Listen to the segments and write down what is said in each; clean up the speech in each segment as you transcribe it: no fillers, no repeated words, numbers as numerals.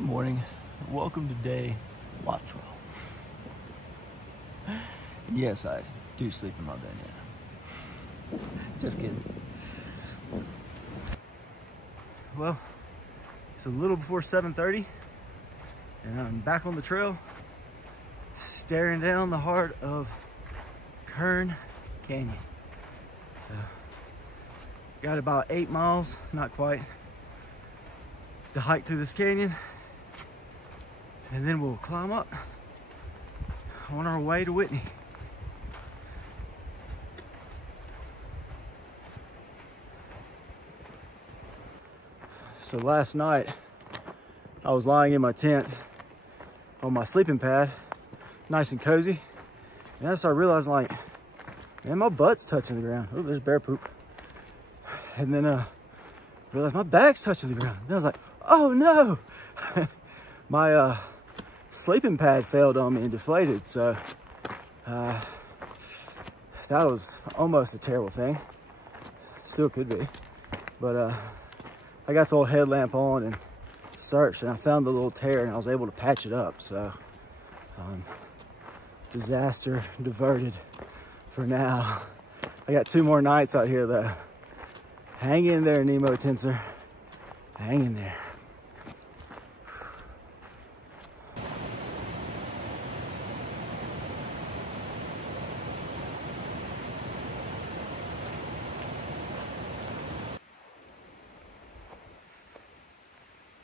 Good morning. Welcome to day 12. And yes, I do sleep in my bed now. Just kidding. Well, it's a little before 7:30 and I'm back on the trail staring down the heart of Kern Canyon. So, got about 8 miles, not quite, to hike through this canyon, and then we'll climb up on our way to Whitney. So last night, I was lying in my tent on my sleeping pad, nice and cozy, and I started realizing, like, man, my butt's touching the ground. Oh, there's bear poop. And then realized my back's touching the ground. Then I was like, oh no! My sleeping pad failed on me and deflated, so that was almost a terrible thing. Still could be. But I got the old headlamp on and searched, and I found the little tear, and I was able to patch it up. So disaster diverted for now. I got 2 more nights out here though. Hang in there, Nemo Tensor. Hang in there.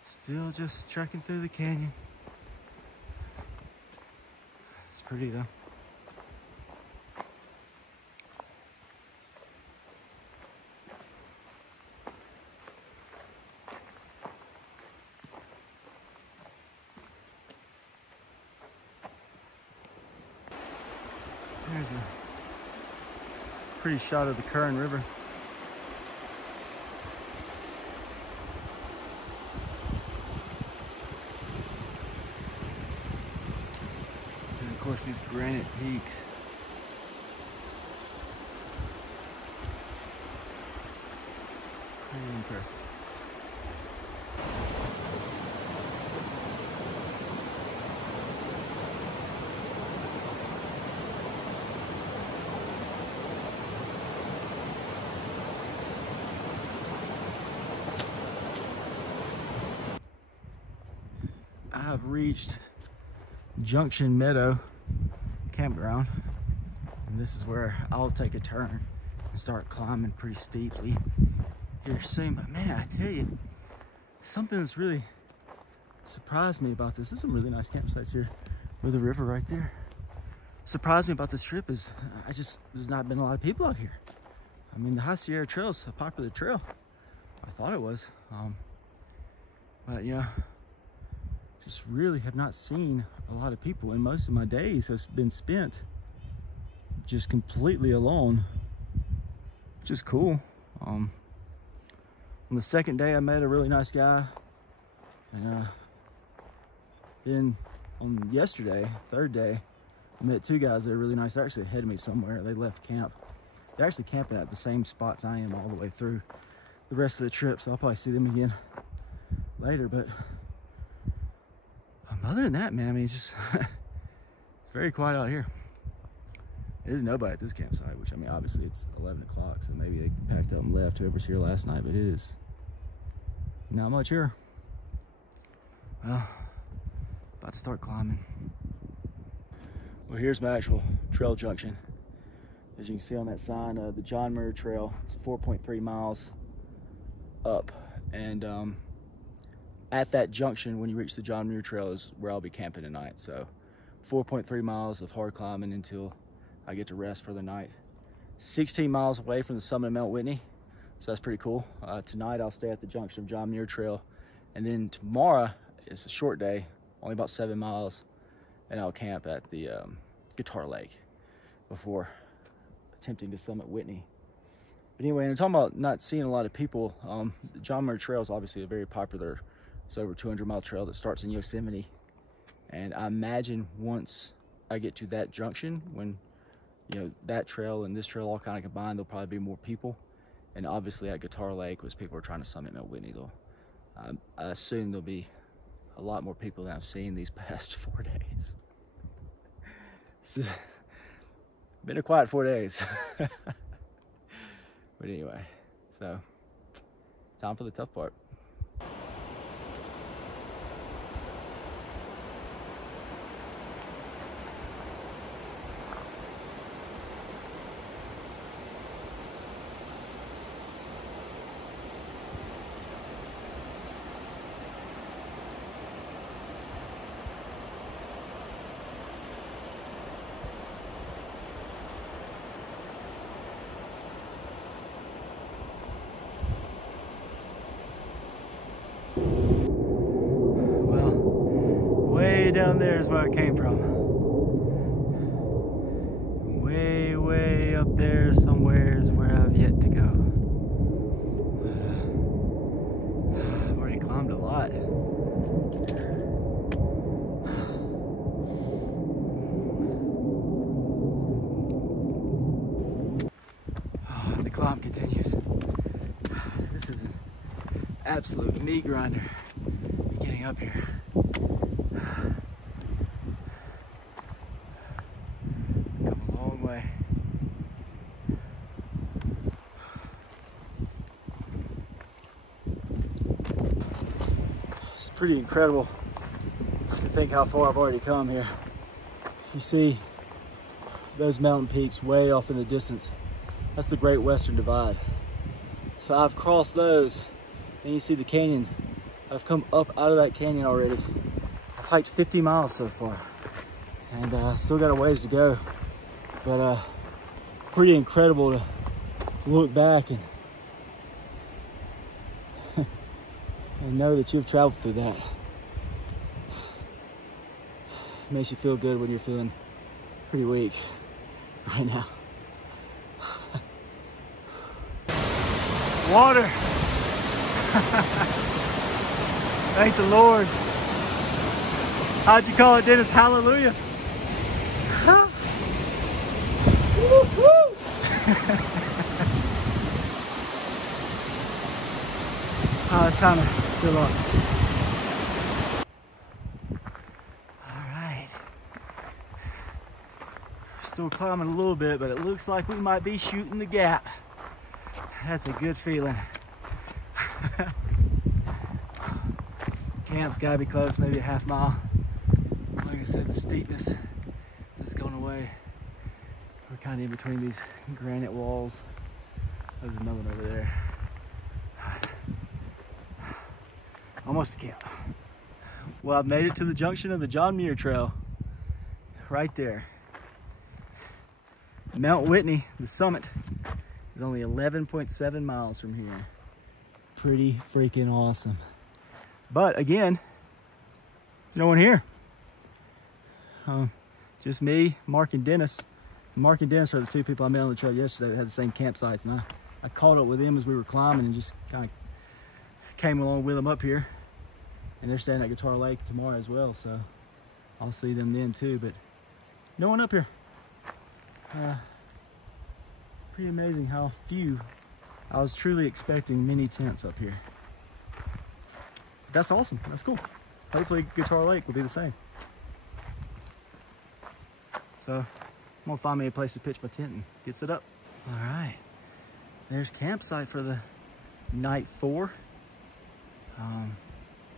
Still just trekking through the canyon. It's pretty though. There's a pretty shot of the Kern River. And of course these granite peaks. Pretty impressive. I've reached Junction Meadow campground, and this is where I'll take a turn and start climbing pretty steeply here soon. But man, I tell you, something that's really surprised me about this. There's some really nice campsites here with the river right there. Surprised me about this trip is there's not been a lot of people out here. I mean, the High Sierra Trail is a popular trail. I thought it was, but you know, just really have not seen a lot of people, and most of my days has been spent just completely alone, which is cool. On the second day I met a really nice guy, and then on yesterday, third day, I met 2 guys that are really nice. They're actually ahead of me somewhere. They left camp. They're actually camping at the same spots I am all the way through the rest of the trip, so I'll probably see them again later. But other than that, man, I mean, it's just it's very quiet out here. There's nobody at this campsite, which, I mean, obviously it's 11 o'clock, so maybe they packed up and left, whoever's here last night, but it is not much here. Well, about to start climbing. Well, here's my actual trail junction. As you can see on that sign, the John Muir Trail is 4.3 miles up, and at that junction, when you reach the John Muir Trail, is where I'll be camping tonight. So 4.3 miles of hard climbing until I get to rest for the night. 16 miles away from the summit of Mount Whitney, so that's pretty cool. Tonight I'll stay at the junction of John Muir Trail, and then tomorrow is a short day, only about 7 miles, and I'll camp at the Guitar Lake before attempting to summit Whitney. But anyway, I'm talking about not seeing a lot of people. The John Muir Trail is obviously a very popular, it's over 200-mile trail that starts in Yosemite, and I imagine once I get to that junction, when you know that trail and this trail all kind of combined, there'll probably be more people. And obviously at Guitar Lake, was people are trying to summit Mount Whitney, though I assume there'll be a lot more people than I've seen these past 4 days. It's been a quiet 4 days. But anyway, so time for the tough part. Way down there is where I came from. Way up there somewhere is where I've yet to go. But I've already climbed a lot. Oh, and the climb continues. This is an absolute meat grinder getting up here. It's pretty incredible to think how far I've already come here. You see those mountain peaks way off in the distance. That's the Great Western Divide. So I've crossed those, and you see the canyon. I've come up out of that canyon already. I've hiked 50 miles so far, and still got a ways to go. But pretty incredible to look back and know that you've traveled through that. It makes you feel good when you're feeling pretty weak right now. Water. Thank the Lord. How'd you call it, Dennis? Hallelujah. Huh? Woo, woo. Oh, it's time to fill up. All right. Still climbing a little bit, but it looks like we might be shooting the gap. That's a good feeling. Camp's gotta be close, maybe a half mile. Like I said, the steepness has gone away. We're kind of in between these granite walls. There's another one over there. Almost to camp. Well, I've made it to the junction of the John Muir Trail. Right there. Mount Whitney, the summit, is only 11.7 miles from here. Pretty freaking awesome. But again, no one here. Just me, Mark, and Dennis. Mark and Dennis are the two people I met on the trail yesterday that had the same campsites, and I caught up with them as we were climbing and just kind of came along with them up here. And they're staying at Guitar Lake tomorrow as well, so I'll see them then too. But no one up here. Pretty amazing how few. I was truly expecting many tents up here. That's awesome. That's cool. Hopefully Guitar Lake will be the same. So I'm gonna find me a place to pitch my tent and get set up. All right, there's campsite for the night 4.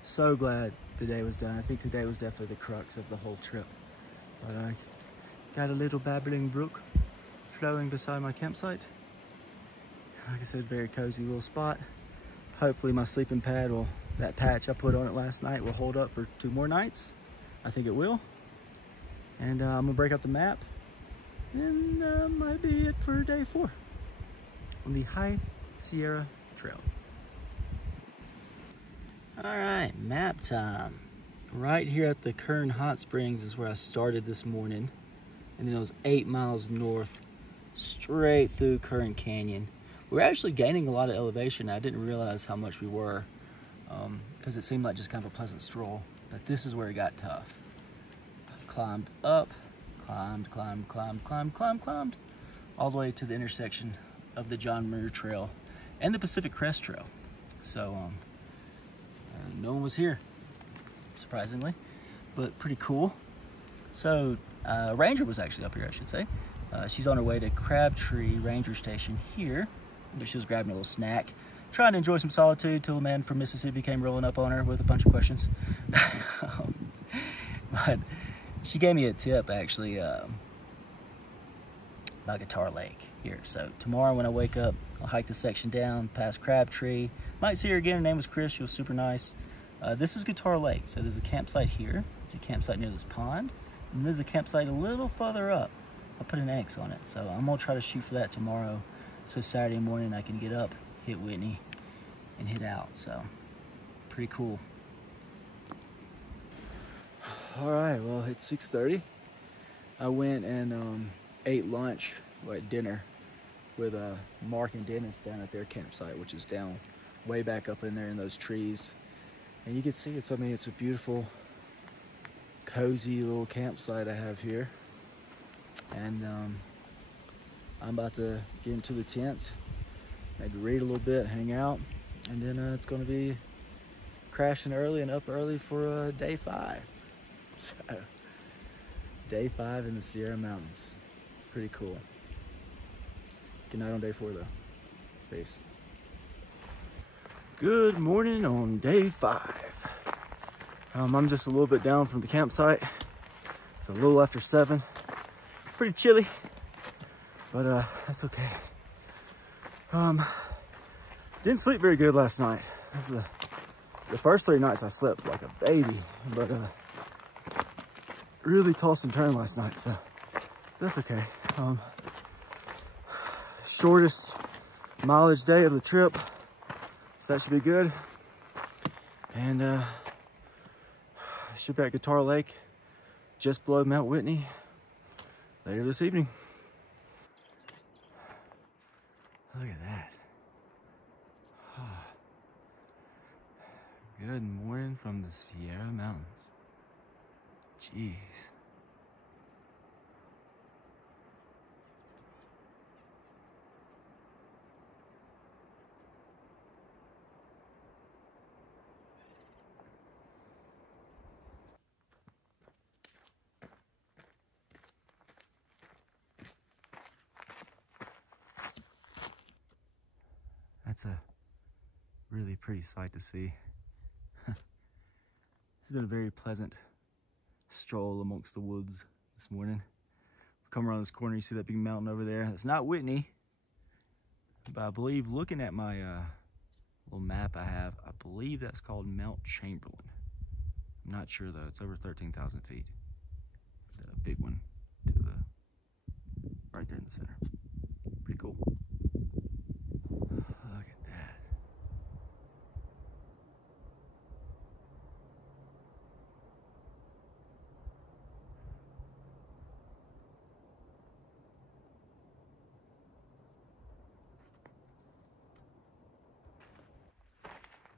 So glad the day was done. I think today was definitely the crux of the whole trip. But I got a little babbling brook flowing beside my campsite. Like I said, very cozy little spot. Hopefully my sleeping pad will, that patch I put on it last night, will hold up for 2 more nights. I think it will. And I'm gonna break out the map, and might be it for day 4 on the High Sierra Trail. All right, map time. Right here at the Kern Hot Springs is where I started this morning, and then it was 8 miles north, straight through Kern Canyon. We're actually gaining a lot of elevation. I didn't realize how much we were, because it seemed like just kind of a pleasant stroll. But this is where it got tough. I've climbed up, climbed, all the way to the intersection of the John Muir Trail and the Pacific Crest Trail. So no one was here. surprisingly, but pretty cool. So Ranger was actually up here, I should say. She's on her way to Crabtree Ranger Station here, but she was grabbing a little snack, trying to enjoy some solitude till a man from Mississippi came rolling up on her with a bunch of questions. But she gave me a tip, actually, about Guitar Lake here. So tomorrow when I wake up, I'll hike this section down past Crabtree. Might see her again. Her name was Chris. She was super nice. This is Guitar Lake. So there's a campsite here. It's a campsite near this pond. And there's a campsite a little further up. I'll put an X on it. So I'm going to try to shoot for that tomorrow. So Saturday morning I can get up, hit Whitney, and hit out. So pretty cool. All right, well, it's 6:30. I went and ate lunch, or dinner, with Mark and Dennis down at their campsite, which is down way back up in there in those trees. And you can see it's, I mean, it's a beautiful, cozy little campsite I have here. And I'm about to get into the tent, maybe read a little bit, hang out, and then it's gonna be crashing early and up early for day 5. So, day 5 in the Sierra Mountains. Pretty cool. Good night on day 4 though. Peace. Good morning on day 5. I'm just a little bit down from the campsite. It's a little after 7. Pretty chilly, but that's okay. Didn't sleep very good last night. The first 3 nights I slept like a baby, but really tossed and turned last night, so that's okay. Shortest mileage day of the trip, so that should be good. And should be at Guitar Lake, just below Mount Whitney, later this evening. Look at that. Good morning from the Sierra Mountains. Jeez. That's a really pretty sight to see. It's been a very pleasant stroll amongst the woods this morning. Come around this corner, you see that big mountain over there. That's not Whitney, but I believe, looking at my little map I have, I believe that's called Mount Chamberlain. I'm not sure though. It's over 13,000 feet. The big one to the right there in the center. Pretty cool. Look at that.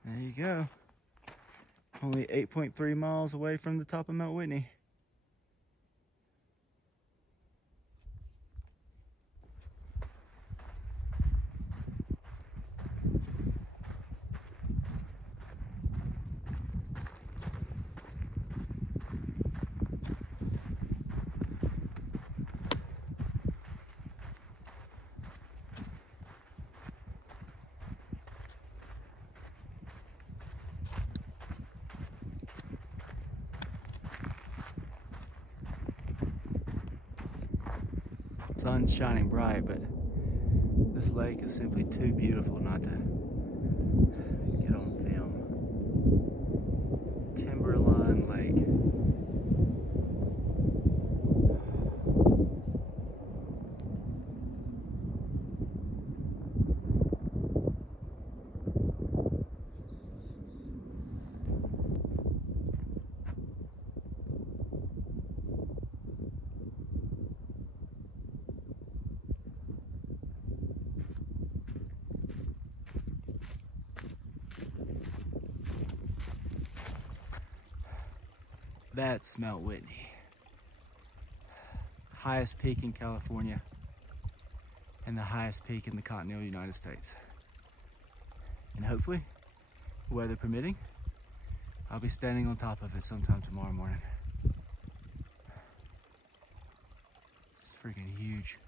There you go. Only 8.3 miles away from the top of Mount Whitney. Sun's shining bright, but this lake is simply too beautiful not to get on film. Timberline Lake. That's Mount Whitney, highest peak in California and the highest peak in the continental United States. And hopefully, weather permitting, I'll be standing on top of it sometime tomorrow morning. It's freaking huge.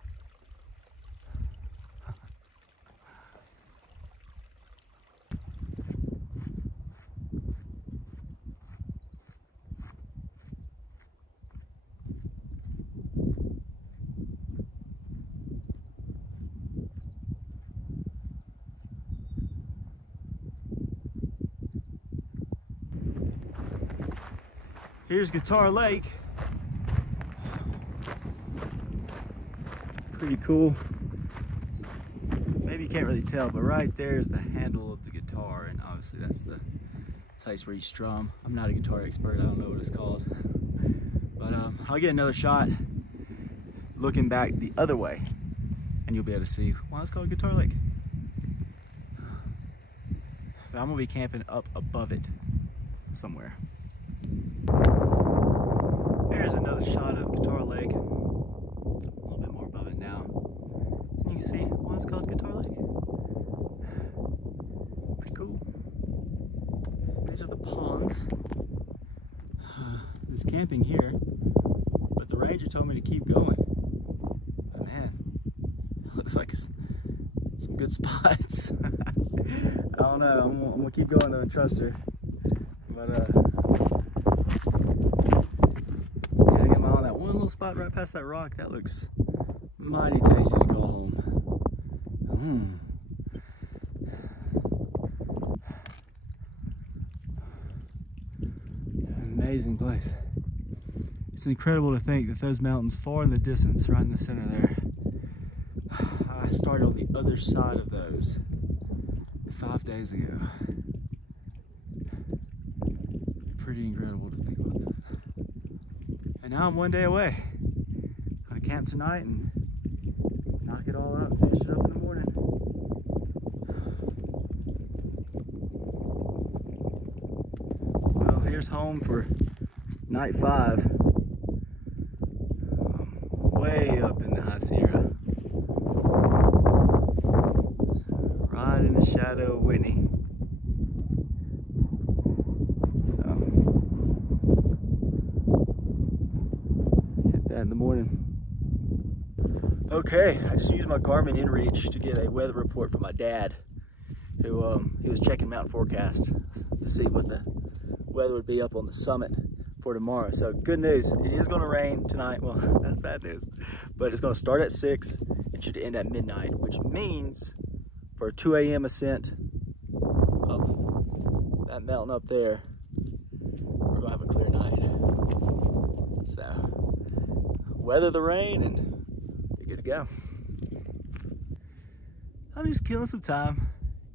Here's Guitar Lake. Pretty cool. Maybe you can't really tell, but right there is the handle of the guitar, and obviously that's the place where you strum. I'm not a guitar expert, I don't know what it's called. But I'll get another shot looking back the other way, and you'll be able to see why it's called Guitar Lake. But I'm gonna be camping up above it somewhere. Here's another shot of Guitar Lake. A little bit more above it now. And you can see why it's called Guitar Lake. Pretty cool. These are the ponds. There's camping here, but the ranger told me to keep going. And man, it looks like it's some good spots. I don't know. I'm gonna keep going though and trust her. But little spot right past that rock that looks mighty tasty to call home. Amazing place. It's incredible to think that those mountains far in the distance, right in the center there, I started on the other side of those 5 days ago. Pretty incredible to think about that. And now I'm one day away. I'm gonna camp tonight and knock it all out and finish it up in the morning. Well, here's home for night 5. Way up in the High Sierra. Right in the shadow of Whitney. In the morning. Okay, I just used my Garmin inReach to get a weather report from my dad, who he was checking mountain forecast to see what the weather would be up on the summit for tomorrow. So good news, it is going to rain tonight. Well, that's bad news, but it's going to start at 6 and should end at midnight, which means for a 2 a.m. ascent up that mountain up there, we're going to have a clear night. So weather the rain and be good to go. I'm just killing some time,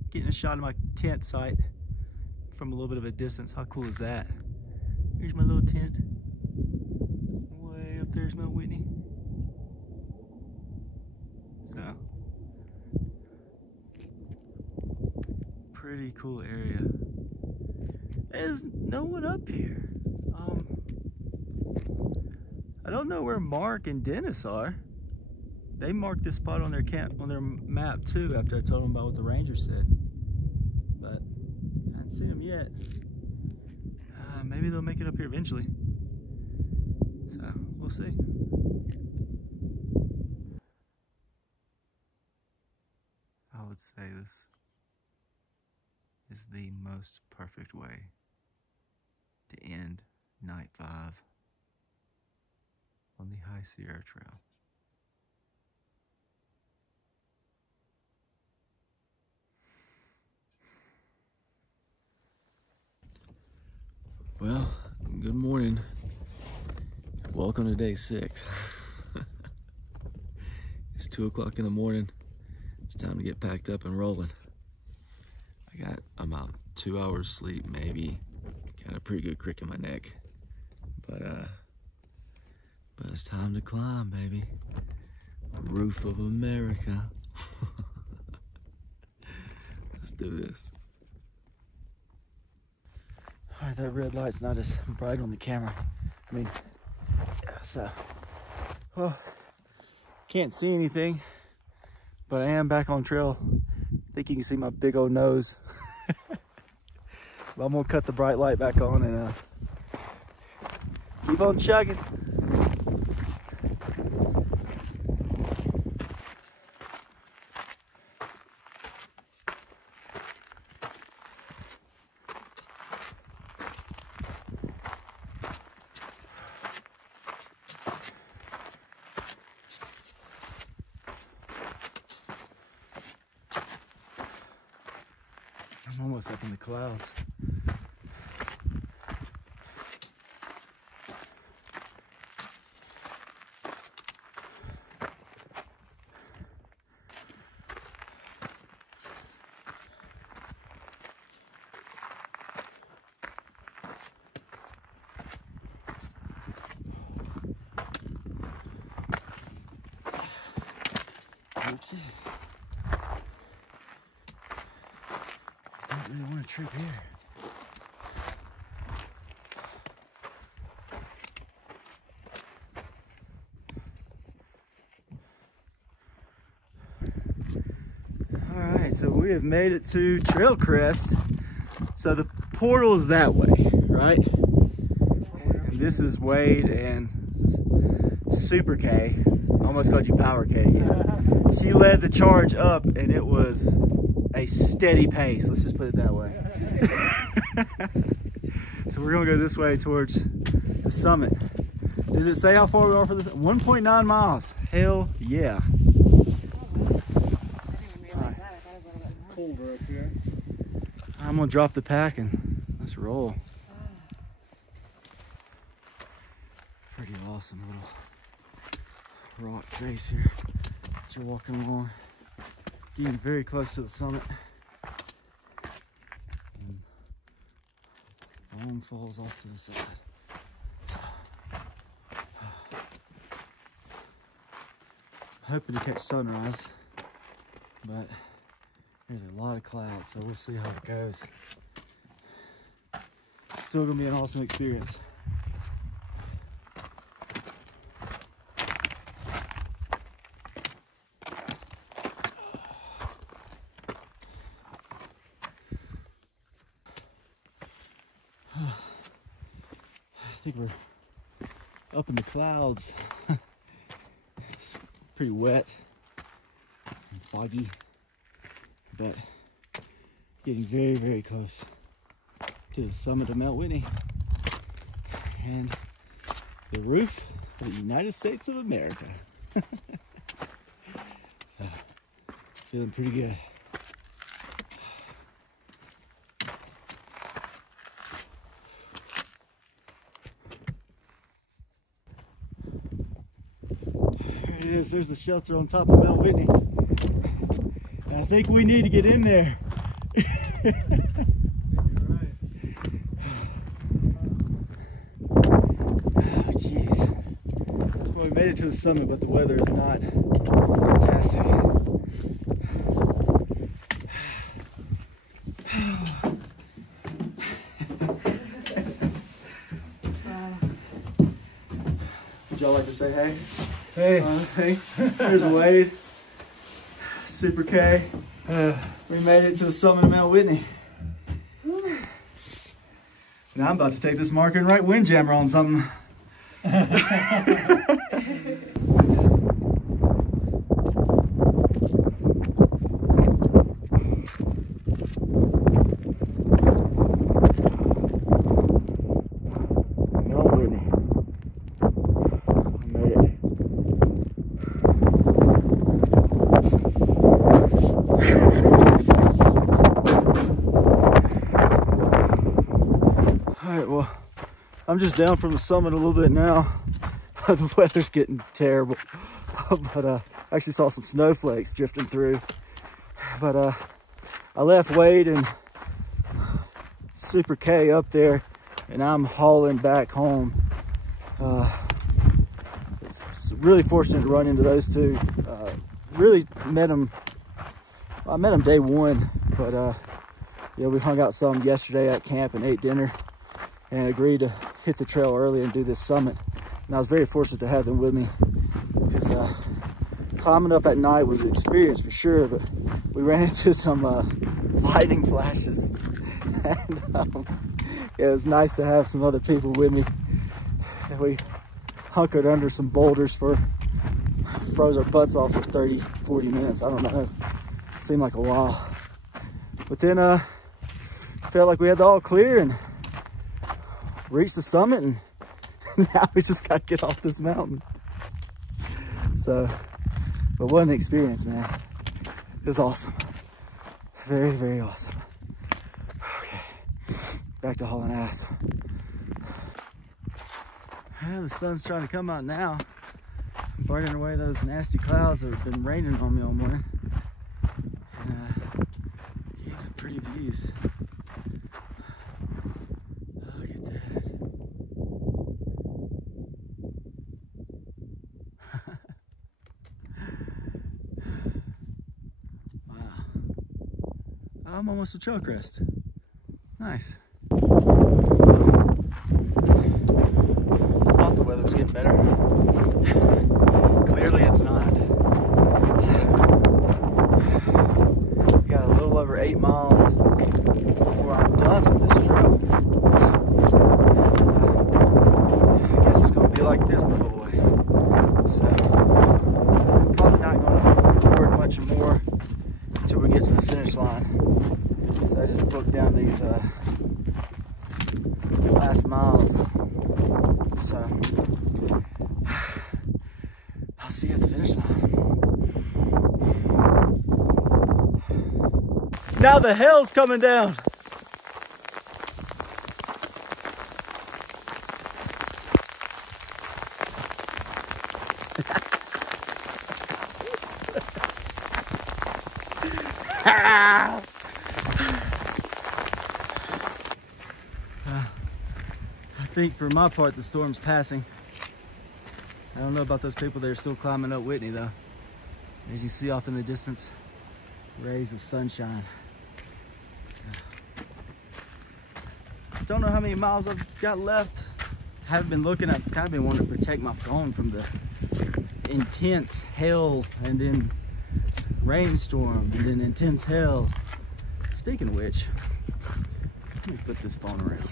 getting a shot of my tent site from a little bit of a distance. How cool is that? Here's my little tent. Way up there's Mount Whitney. So, pretty cool area. There's no one up here. I don't know where Mark and Dennis are. They marked this spot on their map too after I told them about what the ranger said. But I haven't seen them yet. Maybe they'll make it up here eventually. So we'll see. I would say this is the most perfect way to end night 5 on the High Sierra Trail. Well, good morning. Welcome to day 6. It's 2 o'clock in the morning. It's time to get packed up and rolling. I got about 2 hours sleep, maybe. Got a pretty good crick in my neck. But it's time to climb, baby. The roof of America. Let's do this. All right, that red light's not as bright on the camera. I mean, yeah, so, well, can't see anything, but I am back on trail. I think you can see my big old nose. But I'm gonna cut the bright light back on and keep on chugging. I'm almost up in the clouds. Oopsie. I don't really want to trip here. All right, so we have made it to Trail Crest. So the portal is that way, right? And this is Wade and Super K. Almost called you Power K again. She led the charge up and it was a steady pace. Let's just put it that way. So we're gonna go this way towards the summit. Does it say how far we are for this? 1.9 miles. Hell yeah. Colder up here. I'm gonna drop the pack and let's roll. Pretty awesome little rock face here that you're walking along. Getting very close to the summit. And boom, falls off to the side. Hoping to catch sunrise, but there's a lot of clouds, so we'll see how it goes. Still gonna be an awesome experience. I think we're up in the clouds. It's pretty wet and foggy, but getting very, very close to the summit of Mount Whitney and the roof of the United States of America. So, feeling pretty good. There it is, there's the shelter on top of Mount Whitney. And I think we need to get in there. Oh, jeez. Well, we made it to the summit, but the weather is not fantastic. Would y'all like to say hey? Hey. Hey. Here's Wade. Super K. We made it to the summit of Mount Whitney. Now I'm about to take this marker and write Windjammer on something. Mount Whitney. I made it. Alright, well, I'm just down from the summit a little bit now. The weather's getting terrible. But I actually saw some snowflakes drifting through. But I left Wade and Super K up there, and I'm hauling back home. It's really fortunate to run into those two. Really met them. I met them day one, but yeah, we hung out some yesterday at camp and ate dinner, and agreed to hit the trail early and do this summit. And I was very fortunate to have them with me, because climbing up at night was an experience for sure, but we ran into some lightning flashes. And it was nice to have some other people with me. And we hunkered under some boulders froze our butts off for 30, 40 minutes. I don't know. It seemed like a while. But then felt like we had the all clear and reached the summit, and now we just got to get off this mountain. So, but what an experience, man. It was awesome. Very, very awesome. Okay, back to hauling ass. Well, the sun's trying to come out now, burning away those nasty clouds that have been raining on me all morning. And getting some pretty views. Look at that. Wow. I'm almost to trail crest. Nice. The weather was getting better. Clearly it's not. So, we got a little over 8 miles before I'm done with this trail. I guess it's going to be like this the whole way. So I'm probably not going to record much more until we get to the finish line. So I just booked down these last miles. So I'll see you at the finish line. Now the hell's coming down. I think for my part the storm's passing. I don't know about those people that are still climbing up Whitney though. As you see off in the distance, rays of sunshine. Don't know how many miles I've got left. Haven't been looking. I've kind of been wanting to protect my phone from the intense hail and then rainstorm and then intense hail. Speaking of which, let me flip this phone around.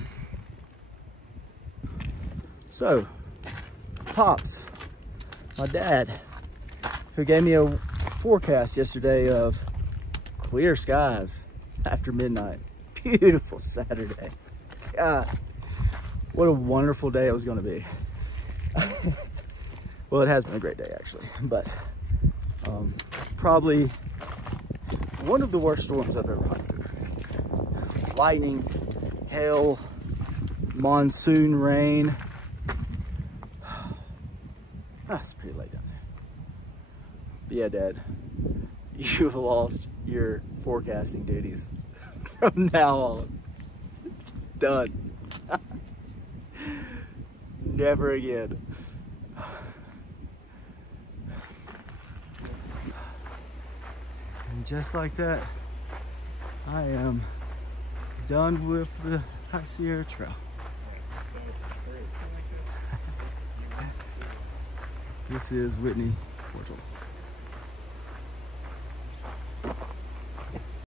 So, Pops, my dad, who gave me a forecast yesterday of clear skies after midnight. Beautiful Saturday. God, what a wonderful day it was going to be. Well, it has been a great day actually, but probably one of the worst storms I've ever hiked through. Lightning, hail, monsoon rain. It's pretty late down there. But yeah, Dad, you've lost your forecasting duties from now on. Done. Never again. And just like that, I am done with the High Sierra Trail. This is Whitney Portal.